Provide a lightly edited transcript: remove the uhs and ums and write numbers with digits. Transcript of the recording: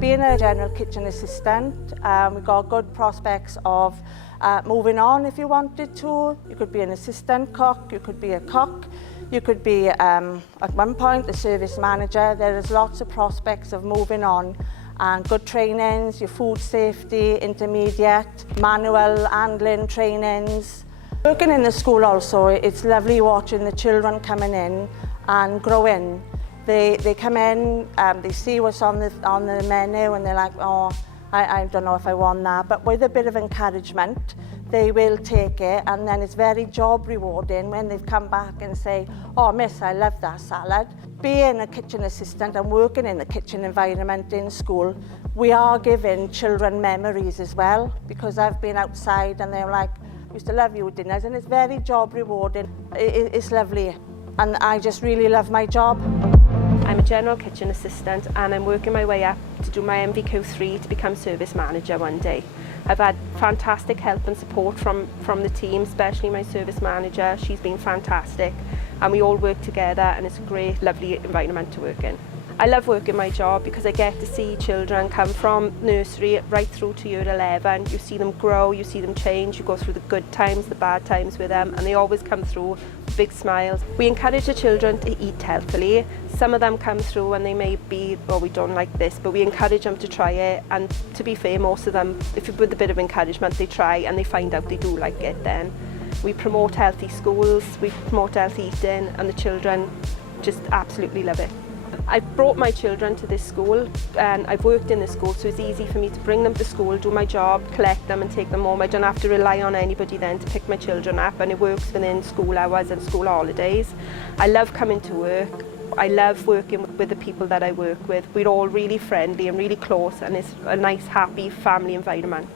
Being a general kitchen assistant, we've got good prospects of moving on if you wanted to. You could be an assistant cook, you could be a cook, you could be at one point a service manager. There is lots of prospects of moving on, and good trainings, your food safety, intermediate, manual handling trainings. Working in the school also, it's lovely watching the children coming in and growing. They come in, they see what's on the menu and they're like, oh, I don't know if I want that. But with a bit of encouragement, they will take it, and then it's very job rewarding when they've come back and say, oh miss, I love that salad. Being a kitchen assistant and working in the kitchen environment in school, we are giving children memories as well, because I've been outside and they're like, I used to love your dinners, and it's very job rewarding. It's lovely, and I just really love my job. I'm a general kitchen assistant and I'm working my way up to do my NVQ3 to become service manager one day. I've had fantastic help and support from the team, especially my service manager. She's been fantastic, and we all work together, and it's a great, lovely environment to work in. I love working my job because I get to see children come from nursery right through to year 11. You see them grow, you see them change, you go through the good times, the bad times with them, and they always come through with big smiles. We encourage the children to eat healthily. Some of them come through and they may be, oh, we don't like this, but we encourage them to try it, and to be fair, most of them, if you put a bit of encouragement, they try and they find out they do like it then. We promote healthy schools, we promote healthy eating, and the children just absolutely love it. I've brought my children to this school and I've worked in this school, so it's easy for me to bring them to school, do my job, collect them and take them home. I don't have to rely on anybody then to pick my children up, and it works within school hours and school holidays. I love coming to work. I love working with the people that I work with. We're all really friendly and really close, and it's a nice, happy family environment.